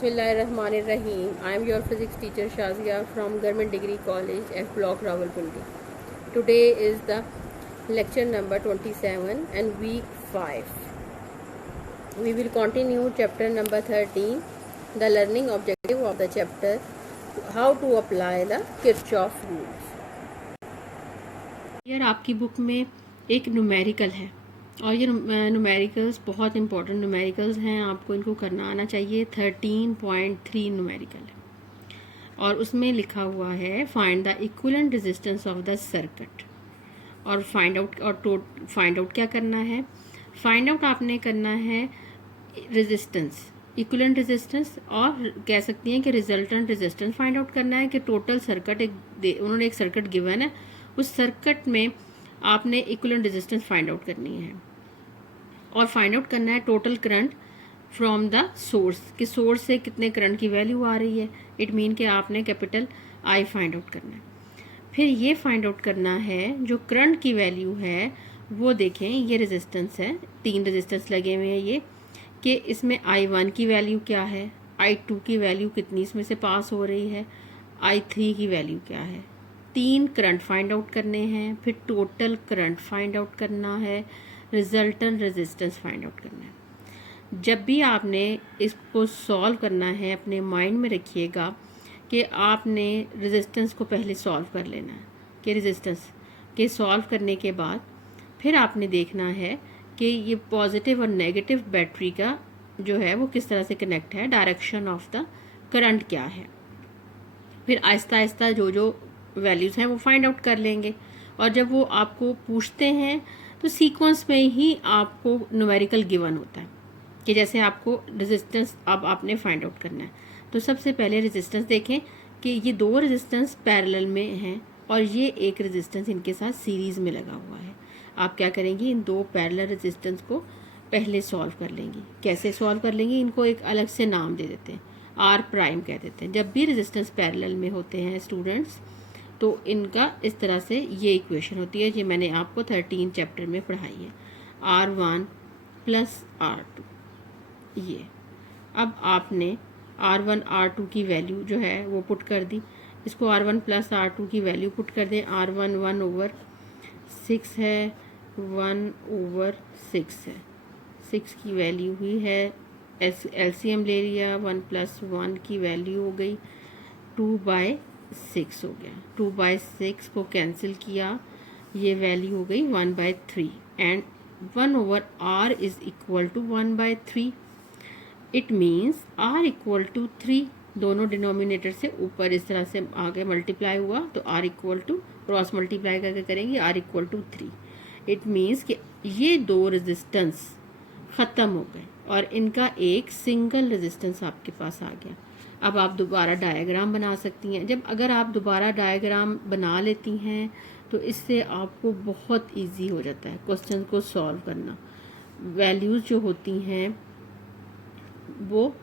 Bismillahirrahmanirrahim. I am your physics teacher Shazia from Government Degree College F Block Rawalpindi. Today is the lecture number 27 and week 5. We will continue chapter number 13, the learning objective of the chapter, how to apply the Kirchhoff rules. यार आपकी book में एक numerical है और ये numericals बहुत important numericals हैं, आपको इनको करना आना चाहिए। 13.3 न्यूमेरिकल है और उसमें लिखा हुआ है find the equivalent resistance of the circuit. और फाइंड आउट क्या करना है? फाइंड आउट आपने करना है रेजिस्टेंस, इक्विवेलेंट रेजिस्टेंस, और कह सकती हैं कि रिजल्टेंट रेजिस्टेंस फाइंड आउट करना है कि टोटल सर्किट उन्होंने एक सर्किट गिवन है, उस सर्किट में आपने इक्विवेलेंट रेजिस्टेंस फाइंड आउट करनी है और फाइंड आउट करना है total current from the source, कि सोर्स से कितने करंट की वैल्यू आ रही है। इट मीन कि आपने कैपिटल आई फाइंड आउट करना है। फिर ये फाइंड आउट करना है जो करंट की वैल्यू है वो देखें, ये रेजिस्टेंस है, 3 रेजिस्टेंस लगे हुए हैं ये, कि इसमें I1 की वैल्यू क्या है, I2 की वैल्यू कितनी इसमें से पास हो रही है, I3 की वैल्यू क्या है। 3 करंट फाइंड आउट करने हैं, फिर टोटल करंट फाइंड आउट करना है, रिजल्टेंट रेजिस्टेंस फाइंड आउट करना है। जब भी आपने इसको सॉल्व करना है अपने माइंड में रखिएगा कि आपने रेजिस्टेंस को पहले सॉल्व कर लेना है, कि रेजिस्टेंस के सॉल्व करने के बाद फिर आपने देखना है कि ये पॉजिटिव और नेगेटिव बैटरी का जो है वो किस तरह से कनेक्ट है, डायरेक्शन ऑफ द करंट क्या है। फिर आहिस्ता आहिस्ता जो वैल्यूज़ हैं वो फाइंड आउट कर लेंगे और जब वो आपको पूछते हैं तो सीक्वेंस में ही आपको न्यूमेरिकल गिवन होता है कि जैसे आपको रेजिस्टेंस अब आपने फाइंड आउट करना है। तो सबसे पहले रेजिस्टेंस देखें कि ये 2 रेजिस्टेंस पैरेलल में हैं और ये एक रेजिस्टेंस इनके साथ सीरीज़ में लगा हुआ है। आप क्या करेंगी, इन 2 पैरेलल रेजिस्टेंस को पहले सॉल्व कर लेंगी। कैसे सॉल्व कर लेंगी, इनको एक अलग से नाम दे देते हैं, R प्राइम कह देते हैं। जब भी रेजिस्टेंस पैरेलल में होते हैं स्टूडेंट्स तो इनका इस तरह से ये इक्वेशन होती है, ये मैंने आपको 13 चैप्टर में पढ़ाई है, R1 प्लस R2 ये। अब आपने R1 R2 की वैल्यू जो है वो पुट कर दी, इसको R1 प्लस R2 की वैल्यू पुट कर दें। R1 1/6 है, 1/6 है, 6 की वैल्यू हुई है, LCM ले लिया, 1 + 1 की वैल्यू हो गई 2/6 हो गया, 2/6 को कैंसिल किया, ये वैल्यू हो गई 1/3 and 1/R is equal to 1/3। It means R equal to 3, दोनों डिनोमिनेटर से ऊपर इस तरह से आगे मल्टीप्लाई हुआ तो R equal to cross multiply करके करेंगे, R equal to 3। It means कि ये 2 रेजिस्टेंस ख़त्म हो गए और इनका एक सिंगल रेजिस्टेंस आपके पास आ गया। अब आप दोबारा डायग्राम बना सकती हैं। जब अगर आप दोबारा डायग्राम बना लेती हैं तो इससे आपको बहुत इजी हो जाता है क्वेश्चन को सॉल्व करना। वैल्यूज़ जो होती हैं वो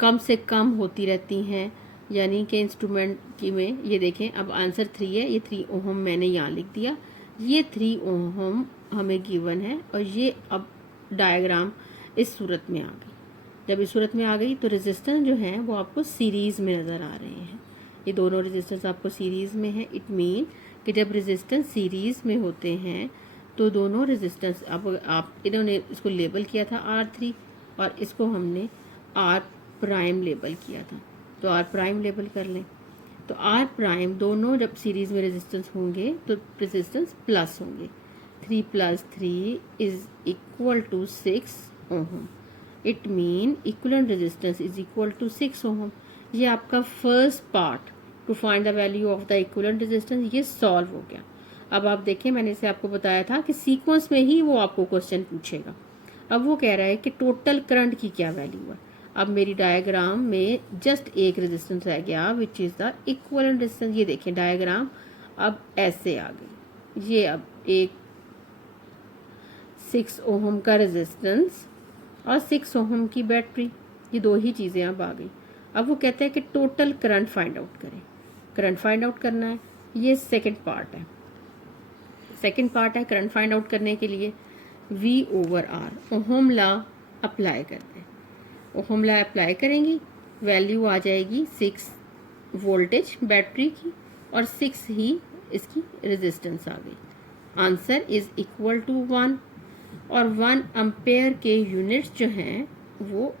कम से कम होती रहती हैं, यानी कि इंस्ट्रूमेंट की में ये देखें, अब आंसर 3 है, ये 3 ओहम मैंने यहाँ लिख दिया, ये 3 ओहम हमें गिवन है और ये अब डायग्राम इस सूरत में आ गई। जब इस सूरत में आ गई तो रेजिस्टेंस जो है वो आपको सीरीज़ में नज़र आ रहे हैं, ये दोनों रेजिस्टेंस आपको सीरीज़ में है। इट मीन कि जब रेजिस्टेंस सीरीज़ में होते हैं तो दोनों रेजिस्टेंस, अब आप इन्होंने इसको लेबल किया था R3 और इसको हमने R प्राइम लेबल किया था, तो R प्राइम लेबल कर लें। तो R प्राइम दोनों जब सीरीज़ में रेजिस्टेंस होंगे तो रेजिस्टेंस प्लस होंगे, 3 + 3 is equal to 6 ohm. It mean equivalent resistance is equal to 6 ohm. ये आपका first part to find the value of the equivalent resistance ये सॉल्व हो गया। अब आप देखें, मैंने इसे आपको बताया था कि सीक्वेंस में ही वो आपको क्वेश्चन पूछेगा। अब वो कह रहा है कि टोटल करंट की क्या वैल्यू है। अब मेरी डायग्राम में जस्ट एक रेजिस्टेंस रह गया which is the equivalent resistance. ये देखें डायग्राम अब ऐसे आ गई, ये अब एक 6 ओहम का रेजिस्टेंस और 6 ओहम की बैटरी, ये 2 ही चीज़ें अब आ गई। अब वो कहते हैं कि टोटल करंट फाइंड आउट करें, करंट फाइंड आउट करना है, ये सेकंड पार्ट है। सेकंड पार्ट है करंट फाइंड आउट करने के लिए V/R ओहम लॉ अप्लाई कर दें। ओहम लॉ अप्लाई करेंगी वैल्यू आ जाएगी 6 वोल्टेज बैटरी की और 6 ही इसकी रेजिस्टेंस आ गई। आंसर इज इक्वल टू 1 और 1 एम्पेयर के यूनिट्स जो हैं वो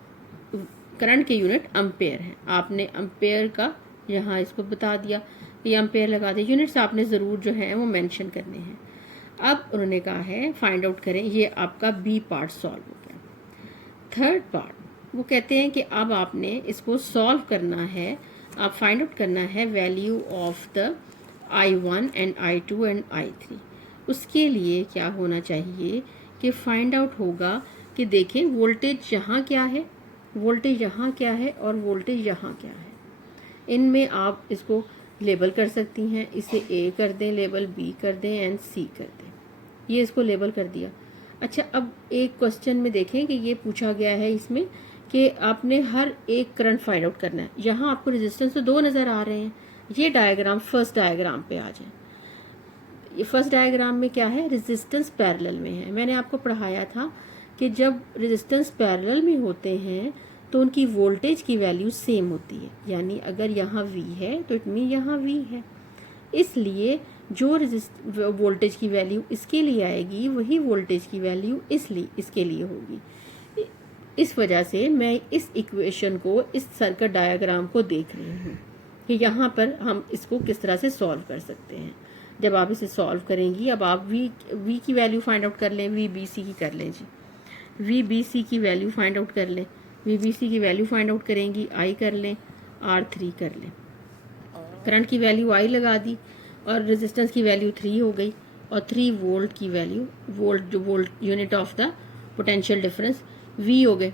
करंट के यूनिट एम्पेयर हैं। आपने एम्पेयर का यहाँ इसको बता दिया, ये एम्पेयर लगा दिया। यूनिट्स आपने ज़रूर जो है वो मेंशन करने हैं। अब उन्होंने कहा है फाइंड आउट करें, ये आपका बी पार्ट सॉल्व हो गया। थर्ड पार्ट वो कहते हैं कि अब आपने इसको सॉल्व करना है, आप फाइंड आउट करना है value of the I1 and I2 and I3। उसके लिए क्या होना चाहिए कि फाइंड आउट होगा कि देखें वोल्टेज यहाँ क्या है, वोल्टेज यहाँ क्या है और वोल्टेज यहाँ क्या है। इनमें आप इसको लेबल कर सकती हैं, इसे A कर दें लेबल, B कर दें एंड C कर दें। ये इसको लेबल कर दिया। अच्छा, अब एक क्वेश्चन में देखें कि ये पूछा गया है इसमें कि आपने हर एक करंट फाइंड आउट करना है। यहाँ आपको रेजिस्टेंस तो 2 नज़र आ रहे हैं। ये डायग्राम फर्स्ट डायग्राम पे आ जाए। ये फर्स्ट डायग्राम में क्या है, रेजिस्टेंस पैरेलल में है। मैंने आपको पढ़ाया था कि जब रेजिस्टेंस पैरेलल में होते हैं तो उनकी वोल्टेज की वैल्यू सेम होती है। यानी अगर यहाँ V है तो इट मीन यहाँ V है, इसलिए जो वोल्टेज की वैल्यू इसके लिए आएगी वही वोल्टेज की वैल्यू इसके लिए होगी। इस वजह से मैं इस इक्वेशन को, इस सर्किट डायग्राम को देख रही हूँ कि यहाँ पर हम इसको किस तरह से सॉल्व कर सकते हैं। जब आप इसे सॉल्व करेंगी, अब आप V की वैल्यू फाइंड आउट कर लें, VBC की कर लें जी, VBC की वैल्यू फाइंड आउट कर लें। VBC की वैल्यू फाइंड आउट करेंगी, I कर लें, R3 कर लें। करंट की वैल्यू I लगा दी और रेजिस्टेंस की वैल्यू 3 हो गई और 3 वोल्ट की वैल्यू, वोल्ट जो volt unit of the potential difference V हो गए।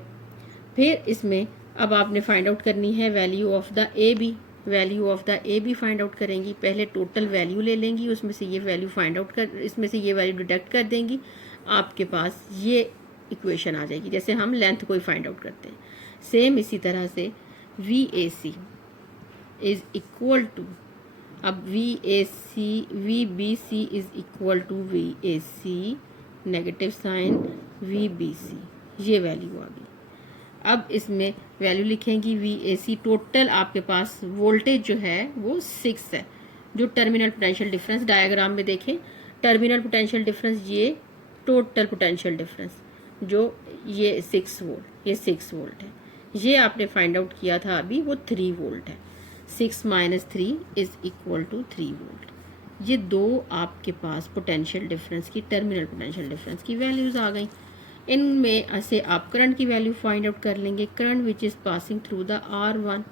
फिर इसमें अब आपने फाइंड आउट करनी है value of the AB। Value of the AB find out करेंगी, पहले टोटल वैल्यू ले लेंगी, उसमें से ये वैल्यू फाइंड आउट कर, इसमें से ये वैल्यू डिडक्ट कर देंगी, आपके पास ये इक्वेशन आ जाएगी। जैसे हम लेंथ को ही फाइंड आउट करते हैं, सेम इसी तरह से VAC इज इक्वल टू, अब VBC is equal to VAC negative sign VBC, ये वैल्यू आ गई। अब इसमें वैल्यू लिखेंगी VAC। टोटल आपके पास वोल्टेज जो है वो 6 है। जो टर्मिनल पोटेंशियल डिफरेंस डायग्राम में देखें, टर्मिनल पोटेंशियल डिफरेंस, ये टोटल पोटेंशियल डिफरेंस जो ये 6 वोल्ट, ये 6 वोल्ट है। ये आपने फाइंड आउट किया था अभी, वो 3 वोल्ट है। 6 minus 3 is equal to 3 volt. ये दो आपके पास पोटेंशियल डिफरेंस की, टर्मिनल पोटेंशियल डिफरेंस की वैल्यूज आ गई। इनमें से आप करंट की वैल्यू फाइंड आउट कर लेंगे। Current which is passing through the R1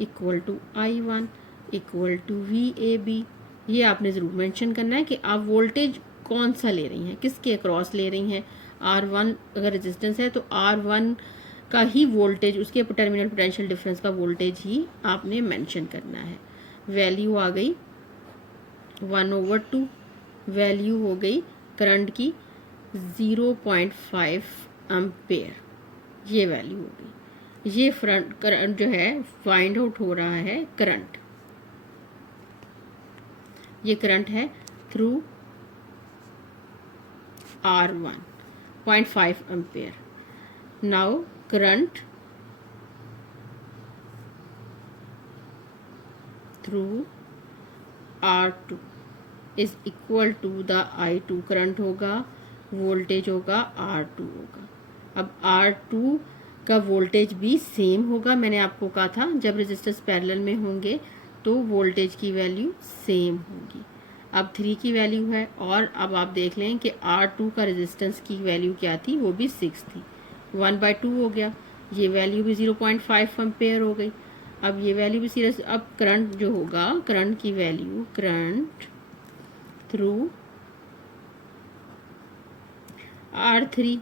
equal to I1 equal to VAB। ये आपने ज़रूर मेंशन करना है कि आप वोल्टेज कौन सा ले रही हैं, किसके अक्रॉस ले रही हैं। R1 अगर रेजिस्टेंस है तो R1 का ही वोल्टेज, उसके टर्मिनल पोटेंशियल डिफरेंस का वोल्टेज ही आपने मेंशन करना है। वैल्यू आ गई 1/2, वैल्यू हो गई करंट की 0.5 एम्पेयर, ये वैल्यू हो गई। ये फ्रंट करंट जो है फाइंड आउट हो रहा है करंट, ये करंट है through R1 0.5 ampere. Now current through R2 is equal to the I2। Current होगा, वोल्टेज होगा, R2 होगा। अब R2 का वोल्टेज भी सेम होगा। मैंने आपको कहा था जब रेजिस्टर्स पैरेलल में होंगे तो वोल्टेज की वैल्यू सेम होगी। अब 3 की वैल्यू है और अब आप देख लें कि R2 का रेजिस्टेंस की वैल्यू क्या थी, वो भी 6 थी। 1/2 हो गया, ये वैल्यू भी 0.5 एम्पेयर हो गई। अब ये वैल्यू भी सीरियस। अब करंट जो होगा, करंट की value, current through R3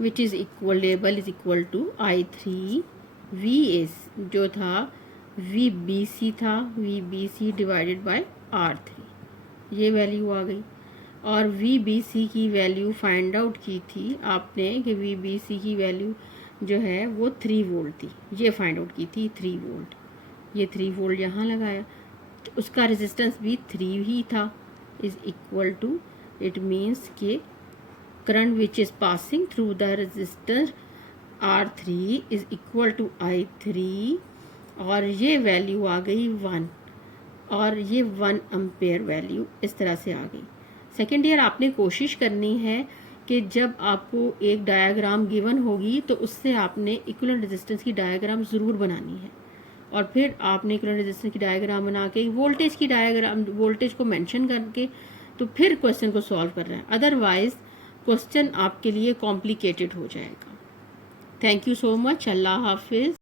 which is equal, label is equal to I3 VAC जो था VBC था, VBC डिवाइडेड बाय R3, ये वैल्यू आ गई। और VBC की वैल्यू फाइंड आउट की थी आपने कि VBC की वैल्यू जो है वो 3 वोल्ट थी, ये फाइंड आउट की थी 3 वोल्ट। ये 3 वोल्ट यहाँ लगाया तो उसका रेजिस्टेंस भी 3 ही था, is equal to, it means कि current which is passing through the resistor R3 is equal to I3 और ये वैल्यू आ गई 1 और ये 1 एम्पेयर वैल्यू इस तरह से आ गई। सेकेंड ईयर आपने कोशिश करनी है कि जब आपको एक डायग्राम गिवन होगी तो उससे आपने इक्विवेलेंट रेजिस्टेंस की डायग्राम ज़रूर बनानी है और फिर आपने इक्विवेलेंट रेजिस्टेंस की डायग्राम बना के वोल्टेज की डायग्राम वोल्टेज को मेंशन करके तो फिर क्वेश्चन को सॉल्व कर रहे हैं, अदरवाइज क्वेश्चन आपके लिए कॉम्प्लिकेटेड हो जाएगा। Thank you so much. अल्लाह हाफिज़।